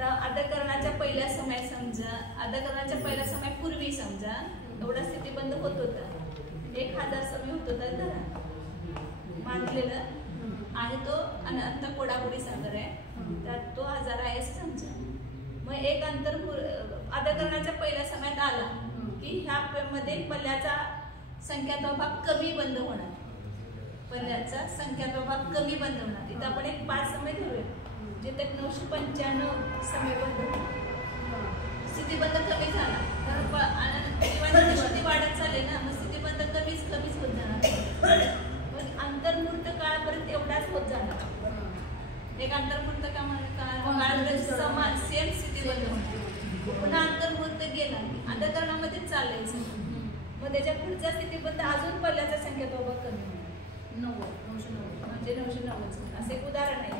आता अधकरणाच्या पहिल्या समय समजा, अधकरणाच्या पहिल्या समय पूर्वी समजा एवढा स्थितीबंध होत होता, 1000 समय होत होता धरा मानलेलं, आणि तो अनंत कोडाकोडी सागर आहे, त्यात तो 1000 आहे समजा. मग एक अंतर अधकरणाच्या पहिल्या समयात आला की ह्या मध्ये पल्ल्याचा संख्यात्मक भाग कमी बंद होणार, पल्ल्याचा संख्यात्मक भाग कमी बंद होणार. इथं आपण एक 5 समय घेऊया, जिथे 995 समय बंद होणार, स्थितीबंध कमी झाला. कारण स्थिती वाढत चालले ना, मग स्थितीबंध कमीच होत जाणार. मग अंतर्मुहूर्त काळापर्यंत एवढाच होत जाणार. एक अंतर्मुहूर्त काळ समान सेम स्थितीबंध होणार. पुन्हा अंतर्मुहूर्त गेला अंधकरणामध्येच चालायचं, मग त्याच्या पुढचा स्थितीबंध अजून पल्ल्याचा संख्यात्मक भाग कमी होणार, 990 म्हणजे 990 असं एक उदाहरण आहे.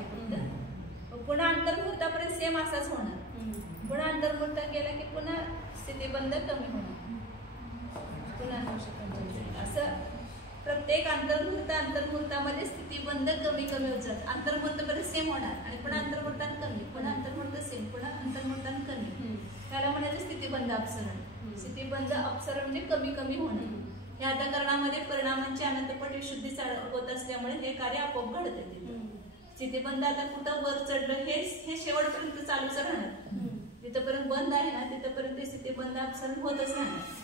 पुन्हा अंतर्मुहूर्तापर्यंत सेम असाच होणार. पुन्हा अंतर्मुहूर्त गेला की पुन्हा स्थितीबंध कमी होणार, पुन्हा 995. असं प्रत्येक अंतर्मुहूर्तामध्ये स्थितीबंध कमी होत जात. अंतर्मुहूर्तापर्यंत सेम होणार आणि पुन्हा अंतर्मुहूर्तात कमी, पुन्हा अंतर्मुहूर्त सेम, पुन्हा अंतर्मुहूर्तात कमी. त्याला म्हणायचं स्थितीबंध अपसरण. स्थितीबंध अपसरण म्हणजे कमी होणार. या अधकरणामध्ये परिणामांची अनंतपट विशुद्धी होत असल्यामुळे हे कार्य आपोआप घडत येते. स्थितीबंध आता कुठं वर चढलं हे शेवटपर्यंत चालूच राहणार. जिथपर्यंत बंद आहे ना तिथपर्यंत स्थितीबंध अपसरण होतच राहणार.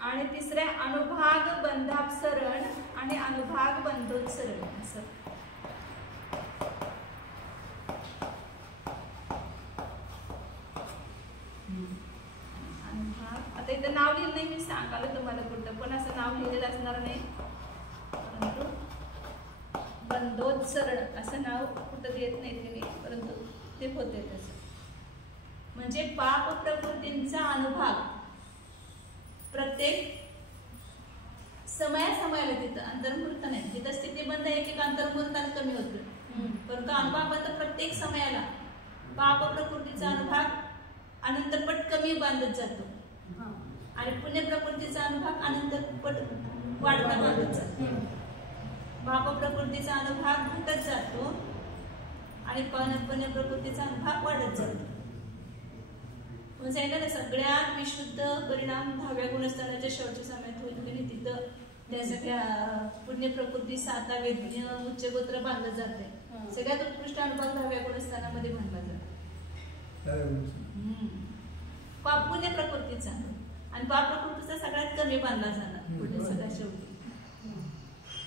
आणि तिसरे अनुभाग बंधापसरण आणि अनुभाग बंधोत्सरण. असं अनुभाग, आता इथं नाव लिहिलं नाही, मी सांगायला तुम्हाला कुठं पण असं नाव लिहिलेलं असणार नाही, परंतु बंधोत्सरण असं नाव कुठं देत नाही तुम्ही, परंतु ते होते तसं. म्हणजे पाप प्रकृतींचा अनुभाग प्रत्येक समयाला तिथं अंतर्मुहूर्त नाही, तिथं स्थितीबंध एक अंतर्मुहूर्तात कमी होतो, परंतु अनुभाग तर प्रत्येक समयाला पाप प्रकृतीचा अनुभाग अनंतपट कमी बांधत जातो आणि पुण्य प्रकृतीचा अनुभाग अनंतपट वाढता बांधत जातो. पाप प्रकृतीचा अनुभाग घटत जातो आणि पुण्य प्रकृतीचा अनुभाग वाढत जातो. म्हणजे सगळ्यात विशुद्ध परिणाम 10व्या गुणस्थानाच्या शेवटच्या समयात होईल की तिथं त्या सगळ्या पुण्य प्रकृती 7 वेदनीय उच्चगोत्र बांधलं जाते. सगळ्यात उत्कृष्ट अनुभाग 10व्या गुणस्थानामध्ये बांधला जातो पाप पुण्य प्रकृतीचा, आणि पाप प्रकृतीचा सगळ्यात कमी बांधला जाणार पुढे सगळ्या शेवटी.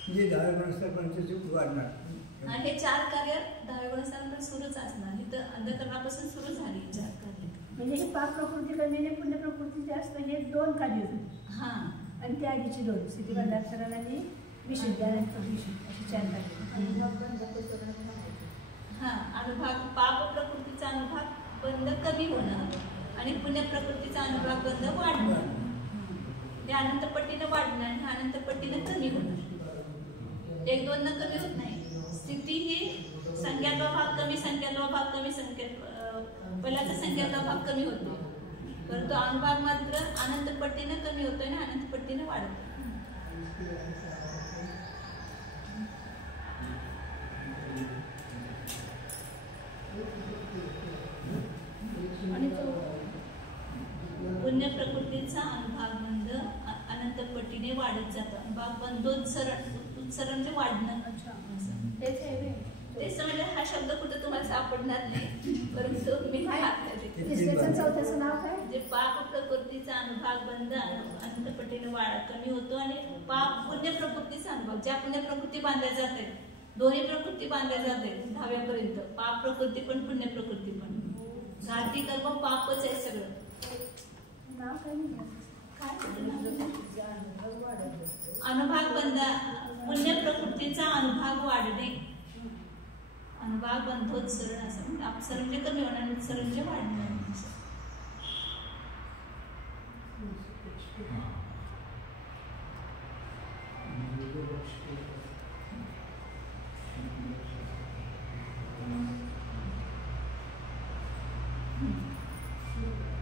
म्हणजे 10व्या गुणस्थानापर्यंत वाढणार. हे 4 कार्य 10व्या गुणस्थानापर्यंत सुरूच असणार. इथं अंधकरणापासून सुरू झाली 4 कार्य. म्हणजे हे पाप प्रकृती कमी आणि पुण्य प्रकृती जास्त, हे 2 कार्य झाली. हा, आणि त्या आधीची 2 स्थितीबंधापसरण आणि विशुद्धी अशी 4 कार्य. हा, अनुभाग पाप प्रकृतीचा अनुभाग बंध कमी होणार आणि पुण्य प्रकृतीचा अनुभाग बंध वाढणार. ते अनंत पट्टीनं वाढणार आणि अनंत पट्टीनं कमी होणार. 1-2 न कमी होत नाही. स्थिती ही संख्यात्मक भाग कमी, संख्यात्मक भाग कमी, पहिल्याचा संख्यात्मक भाग कमी होतो, परंतु अनुभाग मात्र अनंत पट्टीनं कमी होतोय आणि अनंत पट्टीनं वाढतो. आणि पुण्य प्रकृतीचा अनुभाग बंध अनंत पट्टीने वाढत जातो. अनुभाग बंधोत्सरण, उत्सरण म्हणजे वाढणं. तेच म्हणजे हा शब्द कुठे तुम्हाला सापडणार नाही, परंतु मी चौथ्याचं नाव काय? म्हणजे पाप प्रकृतीचा अनुभाग बंध अनंत पट्टीने कमी होतो आणि पाप पुण्य प्रकृतीचा अनुभाग, ज्या पुण्य प्रकृती बांधल्या जाते, दोन्ही प्रकृती बांधल्या जाते 10व्यापर्यंत, पाप प्रकृती पण पुण्य प्रकृती पण. घाती कर्म पापच आहे सगळं. अनुभाग बंध, पुण्य प्रकृतीचा अनुभाग वाढणे, अनुभाग बंधोत्सरण असं म्हणजे अपसरण म्हणजे कमी होणार, उत्सरण म्हणजे वाढणार.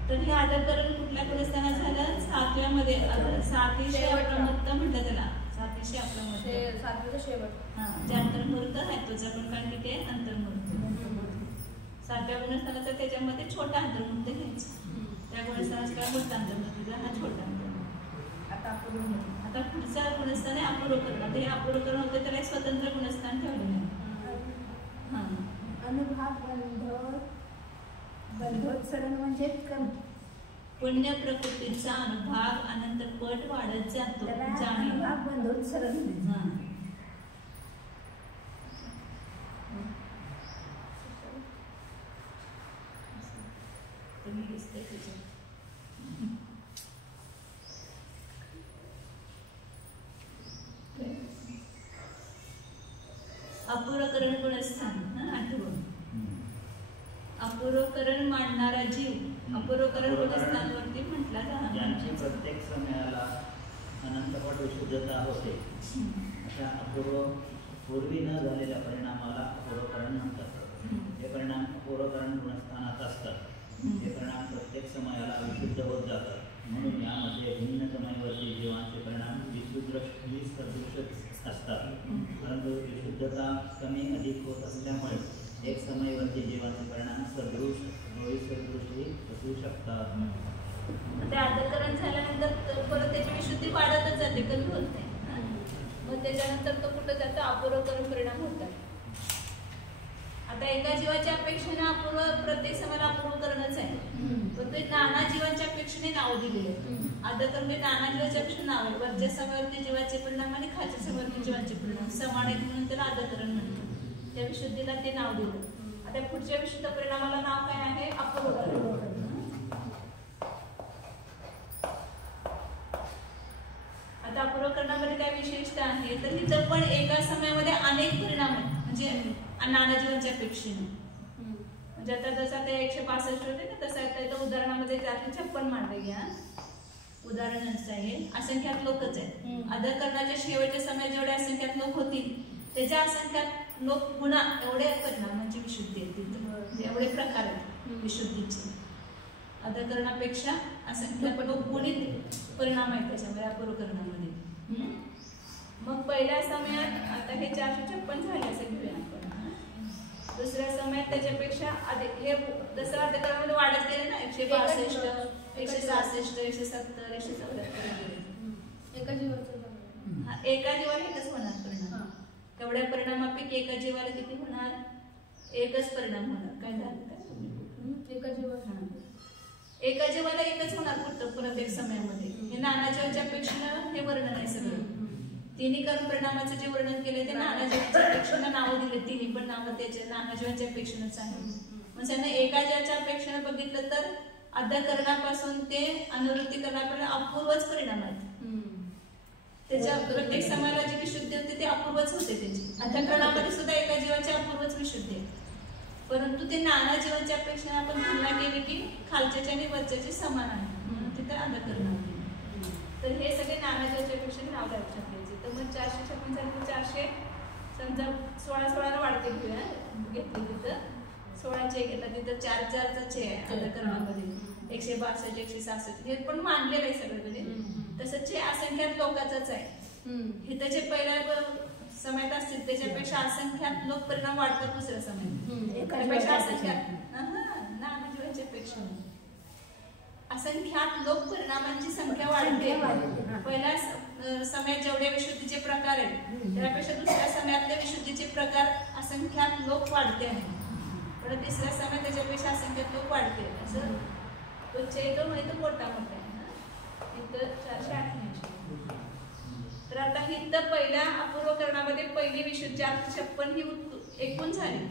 तर हे आदरकरण कुठल्या गुणस्थाना झालं? 7व्यामध्ये 700 अप्रमत्त म्हटलं त्याला. 700 अप्रमत्त सातवीचा शेवट. हा जे अंतर्मुहूर्त आहे तोच आपण काय किती आहे अंतर्मुहूर्त. 7व्या गुणस्थानाचा त्याच्यामध्ये छोटा अंतर्मुहूर्त घ्यायचा. त्या गुणस्थानाचा काय मोठा अंतर्मुहूर्त, हा छोटा अंतर्मुहूर्त. आता पुढचा गुणस्थान आहे अपूर्वकरण. आता हे अपूर्वकरण होते त्याला एक स्वतंत्र गुणस्थान ठेवलेलं आहे. हा अनुभाग बंधोत्सरण म्हणजे पुण्य प्रकृतीचा अनुभाग अनंत पट वाढत जातो. अनुभाग बंधोत्सरण. अपूर्वकरण गुणस्थान आठवण. अपूर्वकरण मांडणारा जीव अपूर्वकरण गुणस्थानावरती म्हटला जाणार. ज्यांची प्रत्येक समयाला अनंतपट विशुद्धता होते अशा अपूर्व पूर्वी न झालेल्या परिणामाला अपूर्वकरण म्हणतात. हे परिणाम अपूर्वकरण गुणस्थानात असतात. हे परिणाम प्रत्येक समयाला विशुद्ध होत जातात. म्हणून यामध्ये भिन्न समयवर्ती जीवांचे परिणाम विसदृश असतात. परंतु विशुद्धता कमी अधिक होत असल्यामुळे एक समयवर्ती जीवांचे परिणाम सदृश विसदृशही असू शकतात. ते आदरकरण झाल्यानंतर परत त्याची विशुद्धी वाढतच जाते, कमी होत नाही. मग त्याच्यानंतर तो कुठं जातो अपूर्वकरण परिणाम होतात. आता एका जीवाच्या अपेक्षेने अपूर्व प्रत्येक समयाला अपूर्वकरणच आहे. पण ते नाना जीवांच्या अपेक्षेने नाव दिलेले. आदरकरण म्हणजे नाना जीवाच्या अपेक्षा नाव आहे. वरच्या समयावरती जीवाचे परिणाम आणि खालच्या समयावरती जीवाचे परिणाम समान आहेत म्हणून त्याला आदरकरण म्हणतात. त्या विशुद्धीला ते नाव दिलं. आता पुढच्या विशुद्ध परिणामाला नाव काय आहे अपूर्वकरण. आता अपूर्वकरणामध्ये काय विशेषता आहे तर तिथं पण एका समयामध्ये अनेक परिणाम आहेत. म्हणजे नाना जीवांच्या अपेक्षेने. म्हणजे आता जसं ते 165 होते ना तसं आता उदाहरणामध्ये 456 मांडले घ्या. उदाहरणच आहे असंख्यात लोकच आहेत. आदरकरणाच्या शेवटच्या समयात जेवढे असंख्यात लोक होतील त्याच्या असंख्यात लोक गुणा एवढे परिणाम म्हणजे विशुद्धी आहेत. एवढे प्रकार आहेत विशुद्धीचे. आदरकरणापेक्षा असंख्यात लोक गुणित परिणाम आहेत त्याच्यामध्ये अपूर्वकरणामध्ये. मग पहिल्या समयात आता हे 456 झाले असं घेऊया आपण. दुसऱ्या समयात त्याच्यापेक्षा हे जसं आदरकरणामध्ये वाढत गेले ना 162, 166, 170, 174. एका जीवाचं एका जीवाला एकच होणार परिणाम. तेवढ्या परिणामापैकी एका जीवाला किती होणार? एकच परिणाम होणार. काय झालं काय? एका जीवाला एकच होणार फक्त प्रत्येक समयामध्ये. हे नाना जीवाच्या अपेक्षेनं हे वर्णन आहे सगळं. तिन्ही कर्म परिणामाचं जे वर्णन केलंय ते नाना जीवाच्या अपेक्षेनं नावं दिले. तिन्ही पण नावं त्याच्या नाना जीवाच्या अपेक्षेनंच आहे. म्हणजे एका जीवाच्या अपेक्षेनं बघितलं तर आदरकरणापासून ते अनुवृत्तीकरणापर्यंत अपूर्वच परिणाम आहेत. त्याच्या प्रत्येक समाला जी विशुद्धी होते ते अपूर्वच होते त्याची. अंतःकरणामध्ये सुद्धा एका जीवाची अपूर्वच विशुद्धी आहे. परंतु ते नाना जीवांच्या अपेक्षेने आपण तुलना केली की खालच्याच्या आणि वरच्याचे समान आहे म्हणून तिथे अंतःकरण. तर हे सगळे नाना जीवाच्या अपेक्षेने नाव लक्षात घ्यायचे. तर मग 456 झाले तर 400 समजा 16 वाढते घेऊया घेतली तिथं 16 घेतला तिथं 4 आहे अंतःकरणामध्ये. 162, 166 हे पण मानलेलं आहे सगळं. म्हणजे तसंच हे असंख्यात लोकांचंच आहे. हे त्याचे पहिल्या समयात असतील त्याच्यापेक्षा असंख्यात लोक परिणाम वाढतात दुसऱ्या समयात. त्यापेक्षा असंख्यात नाना जीवांच्या पेक्षा असंख्यात लोक परिणामांची संख्या वाढते. पहिल्या समयात जेवढे विशुद्धीचे प्रकार आहेत त्यापेक्षा दुसऱ्या समयातले विशुद्धीचे प्रकार असंख्यात लोक वाढते आहे. पण तिसऱ्या समयात त्याच्यापेक्षा असंख्यात लोक वाढते. असं तो चेतो माहिती मोठा मोठा आहे. इथं 488. तर आता ही तर पहिल्या अपूर्वकरणामध्ये पहिली विशुद्धी 456 ही एकूण झाली.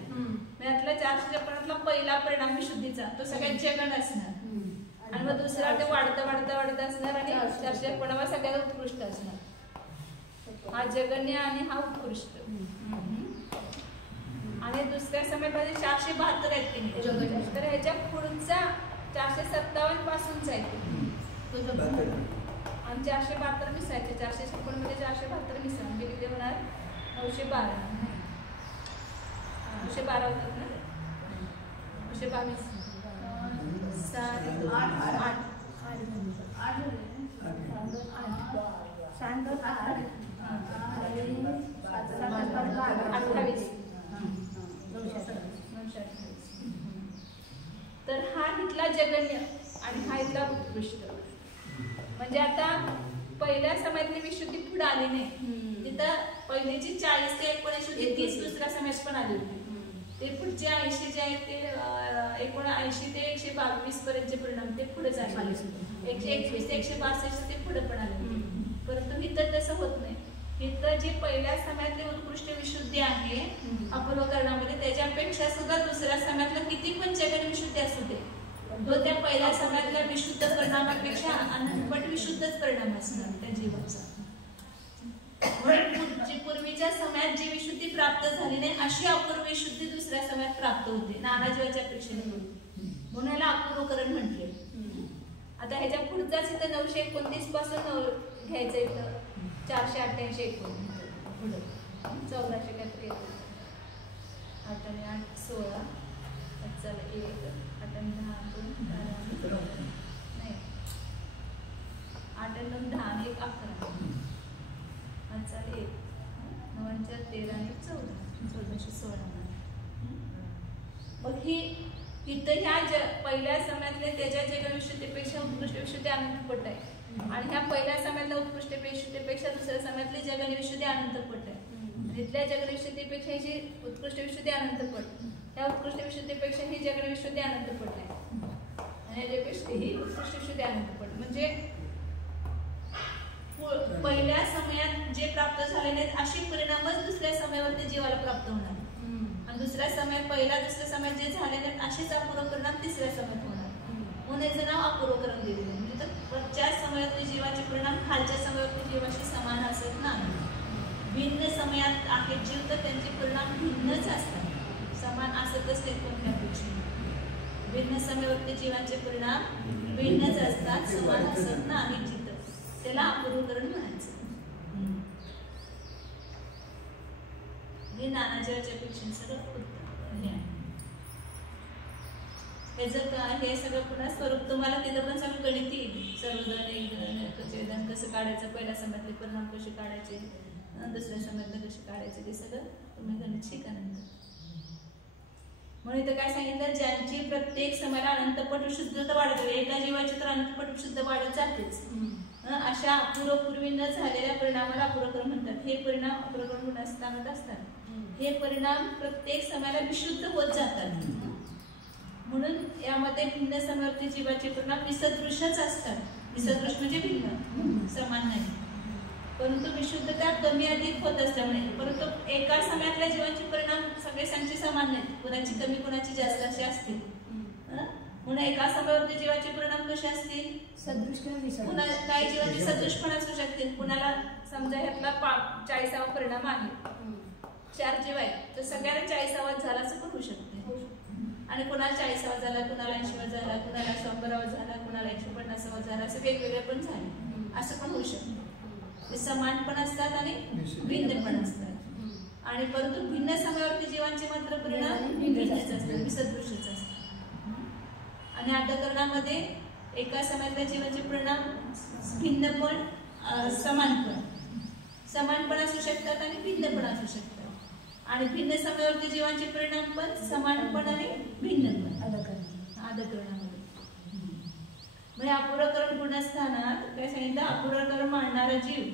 यातला 456 पहिला परिणाम विशुद्धीचा तो सगळ्यात जगण असणार. आणि मग दुसरा ते वाढता असणार आणि 456 सगळ्यात उत्कृष्ट असणार. हा जगन्य आणि हा उत्कृष्ट. आणि दुसऱ्या समयामध्ये 472 आहेत तिने. तर ह्याच्या पुढचा 457 पासूनचा आहे आणि 472 मिसायचे. 456 मध्ये 472 मिसा म्हणजे किती होणार? 912. 912 होतात ना. 922 7 8 8 तर हा इथला जगन्य आणि हा इथला उत्कृष्ट. म्हणजे आता पहिल्या समयातली विशुद्धी पुढे आली नाही. तिथं पहिलीची 40 ते 19 होती, 30 दुसऱ्या समयात पण आली होती. ते पुढचे 80 जे आहेत ते 79 ते 122 पर्यंतचे परिणाम ते पुढे झाले. 121 ते 162 ते पुढे पण आले. परंतु इथं तसं होत नाही. इथं जे पहिल्या समयातली उत्कृष्ट विशुद्धी आहे अपूर्वकरणामध्ये, त्याच्यापेक्षा सुद्धा दुसऱ्या समयातलं किती पण जगन विशुद्धी असू दे, तो त्या पहिल्या समयातल्या विशुद्ध परिणामापेक्षा अनंतपट विशुद्धच परिणाम असणार त्या जीवाचा. म्हणून पूर्वीच्या समयात जी विशुद्धी प्राप्त झाली नाही अशी अपूर्व विशुद्धी दुसऱ्या समयात प्राप्त होते नानाजीवाच्या अपेक्षेने. म्हणून याला अपूर्वकरण म्हटले. आता ह्याच्या पुढचाच इथं 929 पासून घ्यायचं. इथं 488 पुढे 1400 काहीतरी येतं. 8 आणि 8 16 चला 1 8 आणि 10 नाही 8 आणि 9 10 आणि 1 11 चालेल 1 9 आणि 4 13 आणि 14 1416. मग ही इथं ह्या पहिल्या समयातले त्याच्या जगविशुद्धीपेक्षा उत्कृष्ट विशुद्धी अनंतपट आहे. आणि ह्या पहिल्या समयातल्या उत्कृष्ट विशुद्धीपेक्षा दुसऱ्या समयातली जगन विशुद्धी अनंतपट आहे. इथल्या जगन विशुद्धीपेक्षा ही उत्कृष्ट विशुद्धी अनंतपट, ह्या उत्कृष्ट विशुद्धीपेक्षा ही जगन विशुद्धी अनंतपट आहे. आणि याच्यापेक्षा ही उत्कृष्ट विशुद्धी अनंतपट. म्हणजे पहिल्या समयात जे प्राप्त झाले नाहीत असे परिणामच दुसऱ्या समयावरती जीवाला प्राप्त होणार. आणि दुसऱ्या समयात पहिल्या दुसऱ्या समयात जे झाले नाहीत असेच अपूर्व परिणाम तिसऱ्या समयात होणार. म्हणून याचं नाव अपूर्वकरण दिलेलं आहे. म्हणजे वरच्या समयातले जीवाचे परिणाम खालच्या समयातल्या जीवाशी समान असत नाही. भिन्न समयात आहेत जीव तर त्यांचे परिणाम भिन्नच असतात, समान असतच ते कोणत्यापेक्षा. भिन्न समयावरती जीवांचे परिणाम भिन्नच असतात, समान असत नाही जिथं. त्याला अपूर्वकरण म्हणायचं. हे नानाजीवाच्या अपेक्षेने सगळं उत्तम हे सगळं पुन्हा स्वरूप तुम्हाला तिथं पण सगळं गणित येईल. सर्वजण एक कसं काढायचं, पहिल्या समयातले परिणाम कसे काढायचे, दुसऱ्या समयातले कसे काढायचे, ते सगळं तुम्ही गणित शिका नंतर. म्हणून इथं काय सांगितलं, ज्यांची प्रत्येक समयाला अनंतपट विशुद्धता वाढत, एका जीवाची तर अनंतपट विशुद्ध वाढत जातेच. अशा अपूर्वपूर्वी न झालेल्या परिणामाला अपूर्वकरण म्हणतात. हे परिणाम अपूर्वकरण गुणस्थानात असतात. हे परिणाम प्रत्येक समयाला विशुद्ध होत जातात. म्हणून यामध्ये भिन्न समयावरती जीवाचे परिणाम विसदृशच असतात. विसदृश म्हणजे भिन्न, समान नाही. परंतु विशुद्धता कमी अधिक होत असल्यामुळे, परंतु एका समयातल्या जीवांचे परिणाम सगळे सांचे समान नाहीत. कुणाची कमी कुणाची जास्त असे असतील. म्हणून एका समयावरती जीवाचे परिणाम कसे असतील, सदृश किंवा विसदृश. काही जीवांचे सदृश पण असू शकतील. कुणाला समजा ह्यातला 40वा परिणाम आहे, 4 जीव आहेत तर सगळ्यांना 40वा झाला असं पण होऊ शकते. आणि कुणाला 40वा झाला, कुणाला 80वा झाला, कुणाला 100वा झाला, कुणाला 150वा झाला, असं वेगवेगळे पण झाले, असं पण होऊ शकतं. ते समान पण असतात आणि भिन्न पण असतात. आणि परंतु भिन्न समयावरती जीवांचे मात्र परिणाम भिन्नच असतात, विसदृशच असतात. आणि अंतःकरणामध्ये एका समयातल्या जीवांचे परिणाम भिन्न पण समान पण असू शकतात आणि भिन्न पण असू शकतात. आणि भिन्न समयावरती जीवांचे परिणाम पण समान पण आणि भिन्न पण आदकरणामध्ये. म्हणजे अपूर्वकरण गुणस्थानात काय सांगितलं, अपूर्वकरण मांडणारा जीव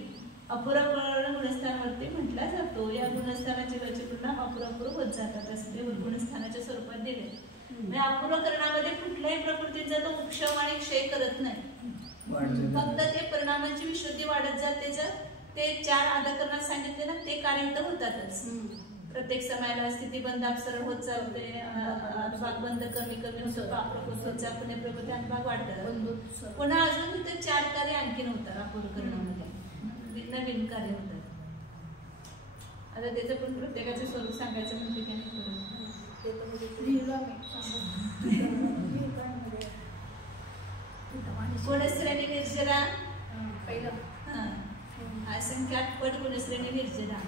अपूर्वकरण गुणस्थानावरती म्हटला जातो. या गुणस्थानाचे जीवाचे परिणाम अपूर्वपूर होत जातात असते गुणस्थानाच्या स्वरूपात दिले. म्हणजे अपूर्वकरणामध्ये कुठल्याही प्रकृतीचा तो उपशम आणि क्षय करत नाही. फक्त ते परिणामांची विशुद्धी वाढत जाते. ते 4 आदकरणात सांगितले ना, ते कार्य होतातच. प्रत्येक समयाला स्थितीबंध अपसरण होत चालते, भाग बंद कमी कमी होतो, प्रकृत होत जाते, प्रकृती आणि भाग वाढतात. पुन्हा अजून ते 4 कार्य आणखीन होतात अपूर्वकरणामध्ये, नवीन कार्य होतात. आता त्याचं पण प्रत्येकाचं स्वरूप सांगायचं म्हणजे काय नाही. गुणश्रेणी निर्जरा पहिलं, असंख्यात पट गुणश्रेणी निर्जरा.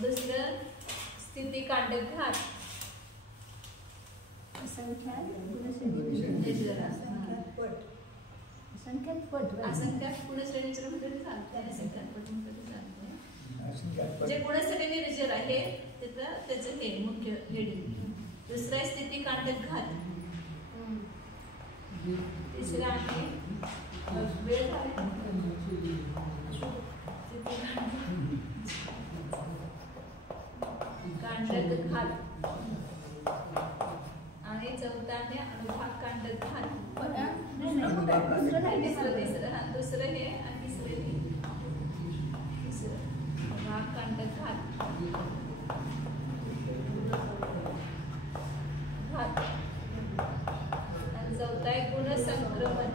दुसरं स्थिती कांडक घात, असंख्यात गुणश्रेणी निर्जरा. संख्यात पट असंख्यात गुणश्रेणीचं म्हटलं तरी चालतंय, असंख्यात पट म्हटलं तरी चालतंय. असंख्यात जे गुणश्रेणी निर्जर आहे त्याचं हे मुख्य हेडिंग. दुसरं आहे स्थिती कांडक घात. तिसरं आहे वेळ झाला कांडक घात. आणि चौथा आहे अनुभाग कांडक घात. दुसरं हे आणि तिसरं हे. तिसरं अनुभाग कांडक घात. आणि चौथा आहे गुणसंक्रमण.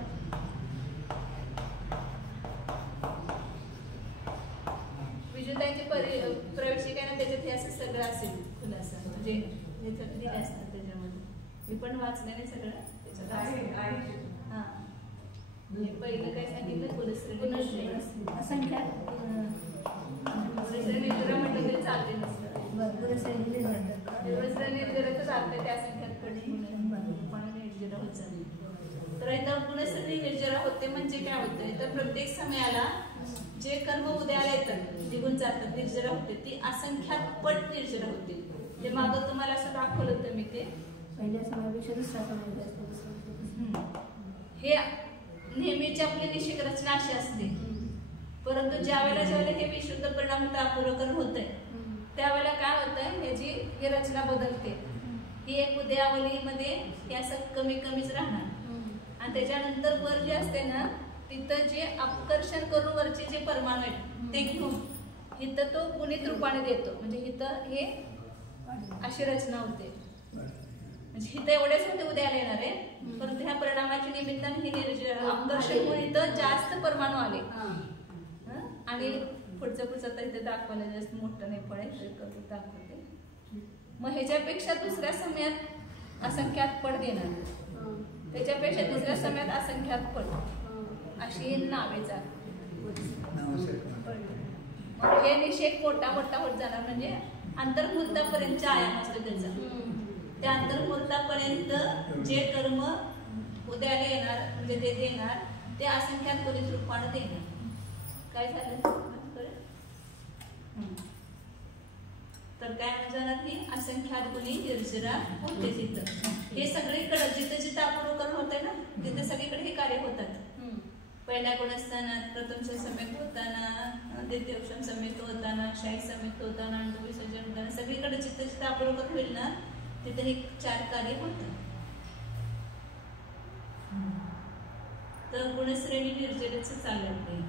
विजेत्यांची प्रवेशिका ना त्याच्यात हे असं सगळं असेल खुलासा, म्हणजे ह्याच्यात दिले असतात त्याच्यामध्ये. मी पण वाचल्याने सगळं त्याच्यात. हा हे पहिलं काय सांगितलं गुणश्रेणी असंख्यात गुणश्रेणी निर्जरा म्हटलं तरी चालते नसतं. गुणश्रेणी निर्जराचं चालतंय त्या संख्यात पण निर्जरा होत चालते. तर इथं गुणश्रेणी निर्जरा होते म्हणजे काय होतंय तर प्रत्येक समयाला जे कर्म उदयाला येतात निघून जातात निर्जरा होते ती असंख्यात पट निर्जरा होते. ते मागं तुम्हाला असं दाखवलं होतं मी ते पहिल्या समयापेक्षा दुसऱ्या समय जास्त. हे नेहमीची आपली निश्चित रचना अशी असते, परंतु ज्यावेळेला हे विशुद्ध परिणाम अपूर्वकरण होतंय त्यावेळेला काय होतंय ह्याची ही रचना बदलते. ही एक उदयावलीमध्ये हे असं कमी कमीच राहणार आणि त्याच्यानंतर वर जे असते ना तिथं जे आकर्षण करून वरचे जे परमाणू आहेत ते घेऊन इथं तो गुणित रूपाने देतो. म्हणजे इथं हे अशी रचना होते. म्हणजे इथं एवढेच होते उदयाला येणार आहे, परंतु ह्या परिणामाच्या निमित्ताने हे आकर्षण होऊन इथं जास्त परमाणू आले. आणि पुढचं तर इथे दाखवायला जास्त मोठं नाही पडेल दाखवते. मग ह्याच्यापेक्षा दुसऱ्या समयात असंख्यात पट देणार, त्याच्यापेक्षा दुसऱ्या समयात असंख्यात पट अशी नावे मग हे निषेध मोठा होत जाणार. म्हणजे अंतर्मूर्तापर्यंतचे आयाम असतो त्याचा. त्या अंतर्मूर्तापर्यंत जे कर्म उदयाला येणार म्हणजे ते देणार ते असंख्यात गुणित रूपाने देणार. काय झालं तर काय म्हणणार की असंख्यात गुणी निर्जरा होते तिथं. हे सगळीकडे जिथं जिथं अपूर्वकरण होतंय ना तिथे सगळीकडे हे कार्य होतात. पहिल्या गुणस्थानात प्रथमशय सम्यक्त होताना, द्वितीयक्षम सम्यक्त होताना, शाही सम्यक्त होताना, विसर्जन होताना सगळीकडे जिथं जिथं अपूर्वकरण होईल ना तिथे हे 4 कार्य होतात. तर गुणश्रेणी निर्जरेचं चालत नाही.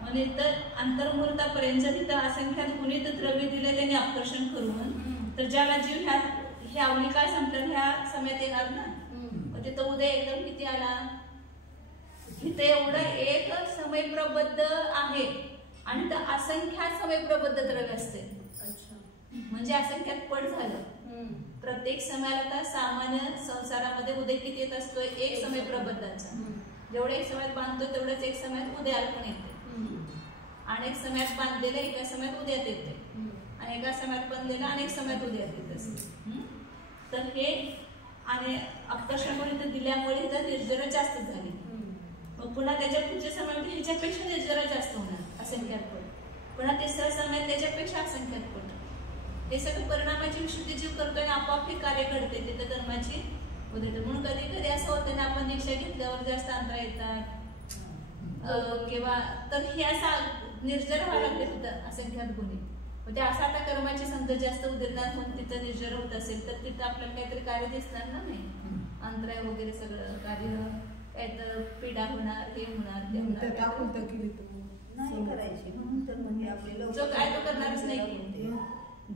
म्हणजे तर अंतर्मूर्तापर्यंत तिथं असंख्यात गुणित द्रव्य दिले त्यांनी आकर्षण करून तर ज्याला जीव ह्या आवली काय संपलं ह्या समयात येणार ना मग तिथं उद्या एकदम किती आला इथं एवढं एक समय प्रबद्ध आहे आणि तर असंख्यात समय प्रबद्ध द्रव्य असते. म्हणजे असंख्यात पट झालं. प्रत्येक समयाला तर सामान्य संसारामध्ये उदय किती येत असतो एक समय प्रबद्धाचा. जेवढे एक समयात बांधतो तेवढंच एक समयात उदयाला पण येते. अनेक समयात बांधलेलं एका समयात उद्यात येते आणि एका समयात बांधलेलं अनेक समयात उद्यात येत असते. तर हे आणि आकर्षण इथं दिल्यामुळे तर निर्जरा जास्त झाली. मग पुन्हा त्याच्या पुढच्या समयामध्ये ह्याच्यापेक्षा निर्जरा जास्त होणार असंख्यात पट. पुन्हा तिसऱ्या समयात त्याच्यापेक्षा असंख्यात पट. हे सगळं परिणामाची विशुद्धी जीव करतोय आणि आपोआप हे कार्य घडते तिथं कर्माची उदय. म्हणून कधी कधी असं होतं ना आपण दीक्षा घेतल्यावर जास्त अंतरा येतात किंवा तर हे असं निर्जर व्हायला लागते तिथं असंख्यात गुणी. मग ते असं आता कर्माची समजा जास्त उदयदान होऊन तिथं निर्जर होत असेल तर तिथं आपल्याला काहीतरी कार्य दिसणार ना नाही. अंतराय वगैरे सगळं कार्य काय तर पिढा होणार हे होणार ते होणार जो काय तो करणारच नाही.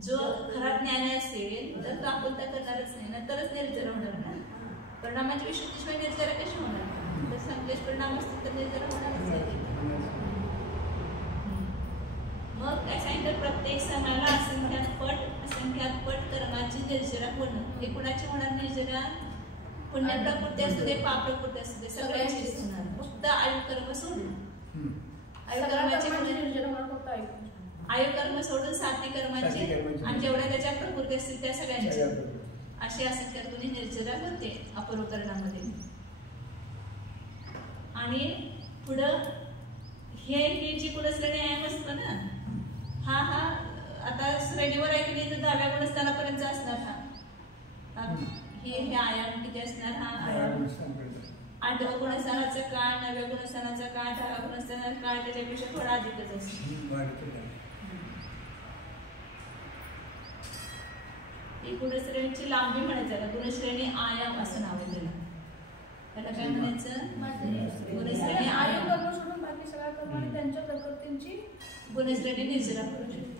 जो खरा ज्ञानी असेल तर तो आपुलता करणारच नाही ना तरच निर्जर होणार ना. परिणामाची विशुद्धीशिवाय निर्जरा कशी होणार. तर संकेश परिणाम असतील तर निर्जरा होणारच नाही. मग काय सांगितलं प्रत्येक सणाला असंख्यात पट कर्माची निर्जरा होणं. हे कुणाची होणार निर्जरा पुण्य प्रकृती असू दे पाप प्रकृती असू दे सगळ्यांचीच होणार. फक्त आयुकर्म सोडून आयुकर्म सोडून सात्विक कर्माची आणि जेवढ्या त्याच्या प्रकृती असतील त्या सगळ्यांची अशी असंख्यात गुणी निर्जरा होते अपूर्वकरणामध्ये. आणि पुढं हे जी गुणश्रेणी आयाम असतं ना, हा आता श्रेणीवर आहे की नाही, तर 10व्या गुणस्थानापर्यंत असणार हे आयाम किती असणार? हा आयाम 8व्या गुणस्थानाचा काळ, 9व्या गुणस्थानाचा काळ, 10व्या गुणस्थानाचा काळ त्याच्यापेक्षा थोडा अधिकच असतो. ही गुणश्रेणीची लांबी म्हणायचं, गुणश्रेणी आयाम असं नाव आहे त्याला. त्याला काय म्हणायचं? गुणश्रेणी आयाम. कर्म सोडून बाकी सगळ्या कर्माने त्यांच्या प्रकृतींची गुणश्रेणी निर्जरा करू शकते.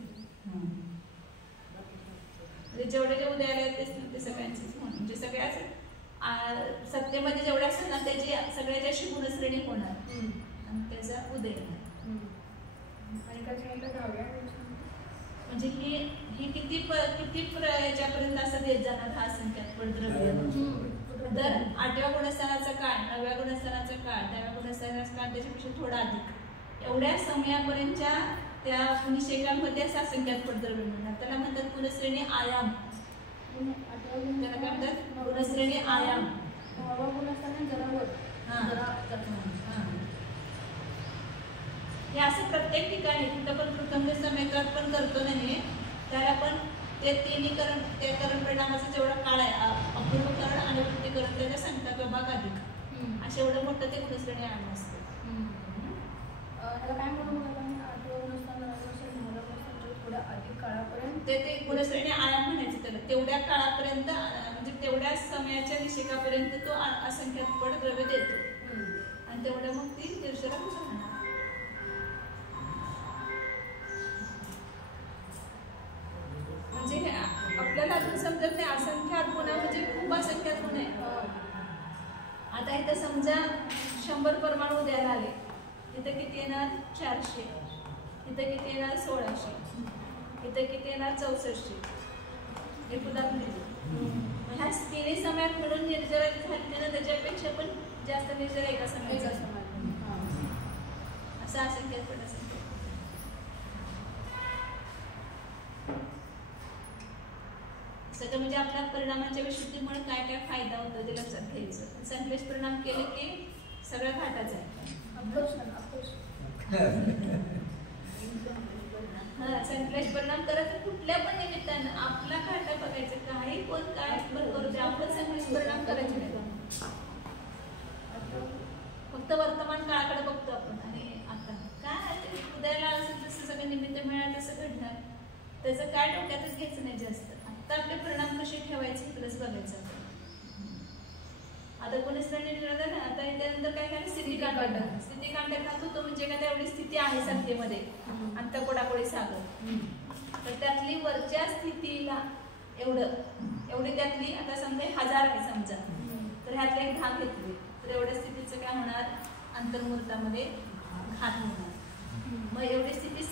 जेवढे जे उदयाला येत असतील ते सगळ्यांचीच म्हणजे सगळ्याच सत्तेमध्ये जेवढे असतात ना त्याची सगळ्याची अशी गुणश्रेणी होणार आणि त्याचा उदय होणार. आणि काय सांगितलं 10व्या म्हणजे ही किती याच्यापर्यंत असं देत जाणार हा संख्यात्मक द्रव्य. तर 8व्या गुणस्थानाचा काळ, 9व्या गुणस्थानाचा काळ, 10व्या गुणस्थानाचा काळ त्याच्यापेक्षा थोडा अधिक, एवढ्या समयापर्यंतच्या त्या निषेकांमध्ये असा संख्यात्मक द्रव्य म्हणतात. त्याला म्हणतात गुणश्रेणी आयाम. त्याला काय म्हणतात? गुणश्रेणी आयाम. हे असं प्रत्येक ठिकाणी कुठं पण प्रथम समेत्रात पण करतो नाही, त्याला पण ते तिन्ही करण, त्या करण परिणामाचा जेवढा काळ आहे, अपूर्वकरण आणि वृत्तीकरण त्याच्या संख्या भाग अधिक, असे एवढं मोठं ते गुणश्रेणी आयाम असतं. काय म्हणून थोड्या अधिक काळापर्यंत ते गुणश्रेणी आयाम म्हणायचं त्याला. तेवढ्या काळापर्यंत म्हणजे तेवढ्या समयाच्या निषेकापर्यंत तो असंख्यात द्रव्य देतो आणि तेवढ्या मग ती निर्जरा राहणार. म्हणजे आपल्याला अजून समजत नाही असंख्यात गुण म्हणजे खूप असंख्यात गुण आहे. आता इथं समजा 100 परमाणू द्यायला आले, इथं किती येणार? 400. इथं किती येणार? 1600. इथं किती येणार? 6400. हे उदाहरण दिले. ह्या तिन्ही समयात मिळून निर्जरा झाली ना, त्याच्यापेक्षा पण जास्त निर्जरा एका समयात असं असंख्यात पण असंख्यात. सगळं म्हणजे आपल्या परिणामांच्या विशुद्धीमुळे काय काय फायदा होतो ते लक्षात घ्यायचं. संकलेश परिणाम केले की सगळं घाटाच आहे. संकलेश परिणाम करायचं कुठल्या पण निमित्तानं आपला घाटा बघायचं. काही कोण काय पण करू दे, आपण संकलेश परिणाम करायचे नाही. फक्त वर्तमान काळाकडे बघतो आपण आणि आता काय उदयाला असं जसं सगळं निमित्त मिळालं तसं घडणार, त्याचं काय डोक्यातच घ्यायचं नाही जास्त. आता आपले परिणाम कसे ठेवायचे इकडेच बघायचं. आता गुणश्रेणी ना, आता त्यानंतर काय काय स्थितिकांड. स्थितिकांड होतो म्हणजे काय एवढी स्थिती आहे संख्येमध्ये अंतकोडाकोडी सागर, तर त्यातली वरच्या स्थितीला एवढी त्यातली आता समजा 1000 आहे समजा, तर ह्यातले 10 घेतले तर एवढ्या स्थितीचं काय होणार? अंतर्मुहूर्तामध्ये घात होणार. मग एवढी स्थिती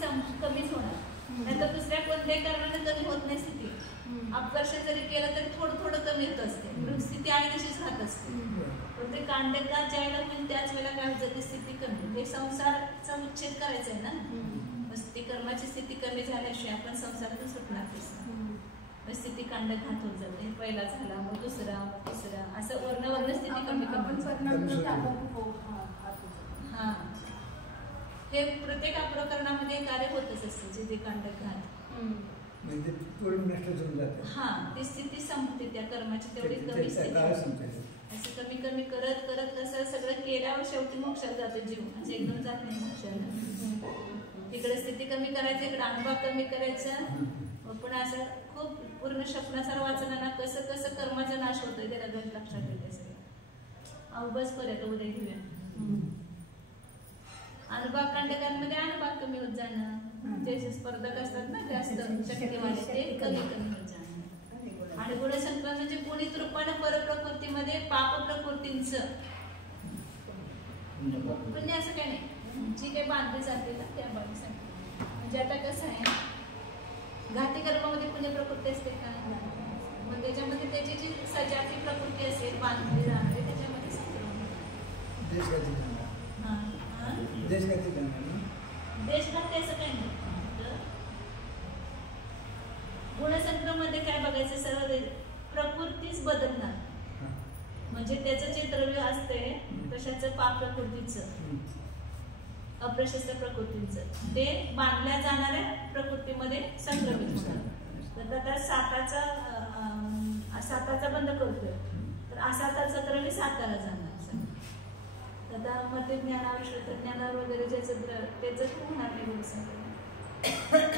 कमीच होणार. नाहीतर दुसऱ्या कोणत्याही कारणाने कमी होत नाही स्थिती. अपकर्षण जरी केलं तरी थोडं थोडं कमी येत असते, स्थिती आणि तशीच राहत असते. पण ते कांडका ज्या वेळेला होईल त्याच वेळेला काय होतं ती स्थिती कमी. हे संसाराचा उच्छेद करायचा आहे ना, ती कर्माची स्थिती कमी झाल्याशिवाय आपण संसारातून सुटणार कसं? स्थिती कांड घात होत जाते. पहिला झाला, मग दुसरा, मग तिसरा, असं वर्ण स्थिती कमी कमी. हा, हे प्रत्येक प्रकरणामध्ये कार्य होतच असते. जे ते कांड घात म्हणजे पूर्ण नष्ट होऊन जाते. हा, ती स्थिती संपते त्या कर्माची तेवढी कमी स्थिती. असं कमी कमी करत करत कसं सगळं केल्यावर शेवटी मोक्षात जाते जीव. असं एकदम जात नाही मोक्षाला. तिकडे स्थिती कमी करायचं, इकडे अनुभव कमी करायचा. पण असं खूप पूर्ण स्वप्नासार वाचनाला कसं कसं कर्माचा नाश होतोय त्याला दोन लक्षात येते सगळं. अवबस पर्यंत उद्या घेऊया. अनुभव कांडकांमध्ये अनुभव कमी होत जाणं, जे स्पर्धक असतात ना जास्त शक्तिवाले ते कमी कमी होत जाणं. आणि गुणसंक्रांत म्हणजे गुणित रूपानं परप्रकृतीमध्ये पाप प्रकृतींचं पुण्य असं काही नाही, जी काही बांधली जाते ना त्या बाबतीसाठी. म्हणजे आता कसं आहे, घाती कर्मामध्ये पुण्य प्रकृती असते का? मग त्याच्यामध्ये त्याची जी सजाती प्रकृती असेल बांधली जाणारी त्याच्यामध्ये देशघात असं काही नाही. गुणसंक्रमध्ये काय बघायचं, सर्व प्रकृतीच बदलणार. म्हणजे त्याचं जे द्रव्य असते तर कशाचं? पाप प्रकृतीचं, अप्रशस्त प्रकृतीचं, ते बांधल्या जाणाऱ्या प्रकृतीमध्ये संक्रमित होतात. तर आता साताचा बंद करतोय, तर असाताचं तर मी साताला जाणार. आता मग ते ज्ञानाविषयी ज्ञानावर वगैरे ज्याचं त्याचं होणार नाही.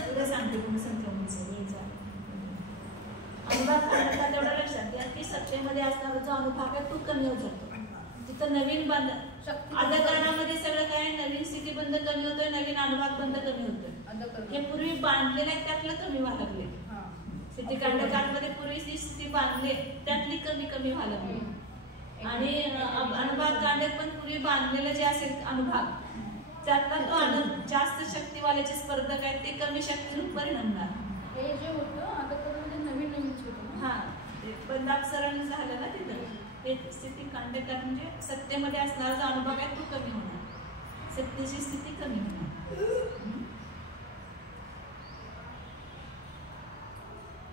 तुला सांगते तुम्ही संक्रमणचं वेळ झाला. अनुभव काढण्याचा तेवढा लक्षात घ्या की सत्तेमध्ये असणारा जो अनुभव आहे तो कमी होत जातो. तिथं नवीन बंद अंधकरणामध्ये सगळं काय नवीन स्थितीबंध कमी होतोय, नवीन अनुभव बंद कमी होतोय. हे पूर्वी बांधलेलं आहे त्यातलं कमी व्हायला लागले. स्थितिकांडकांमध्ये पूर्वी जी स्थिती बांधली त्यातली कमी कमी व्हायला लागली. आणि अनुभव कांडक पण पूर्वी बांधलेलं जे असेल अनुभव त्यातला तो जास्त शक्तीवाल्याचे स्पर्धक आहेत ते कमी शक्तीवर परिणमणार. हे जे होतं आता तर नवीन नवीनच होतं. हा ते बंदापसरण झालं ना तिथं. ते स्थिती कांडकात म्हणजे सत्तेमध्ये असणारा जो अनुभव आहे तो कमी होणार, सत्तेची स्थिती कमी होणार.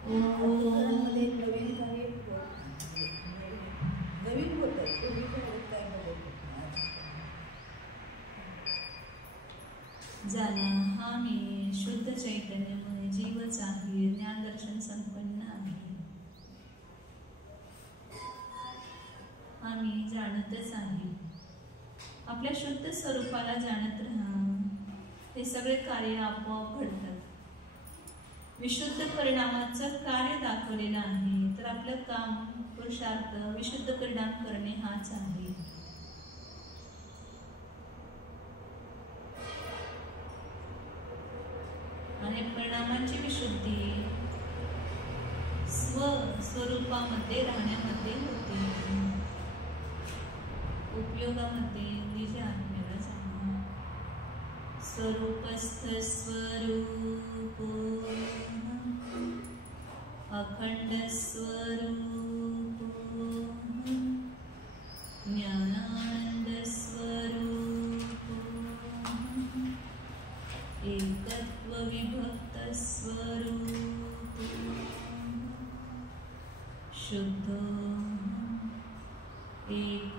मध्ये नवीन कार्य नवीन होत आहे. जाना हा मी शुद्ध चैतन्यमय जीवच आहे, ज्ञानदर्शन संपन्न आहे. आम्ही जाणतच आहे. आपल्या शुद्ध स्वरूपाला जाणत राहा. हे सगळे कार्य आपोआप घडतात. विशुद्ध परिणामाचं कार्य दाखवलेलं आहे. तर आपलं काम पुरुषार्थ विशुद्ध परिणाम करणे हाच आहे. आणि परिणामांची विशुद्धी स्वरूपामध्ये राहण्यामध्ये होते. उपयोगामध्ये निज आत्म्याला जाणा. स्वरूपस्थ स्वरूप अखंड स्वरूप ज्ञानानंद स्वरूप एकत्व विभक्त स्वरूप शुद्ध एक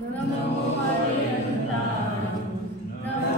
नमो हरे अनंताय, नमो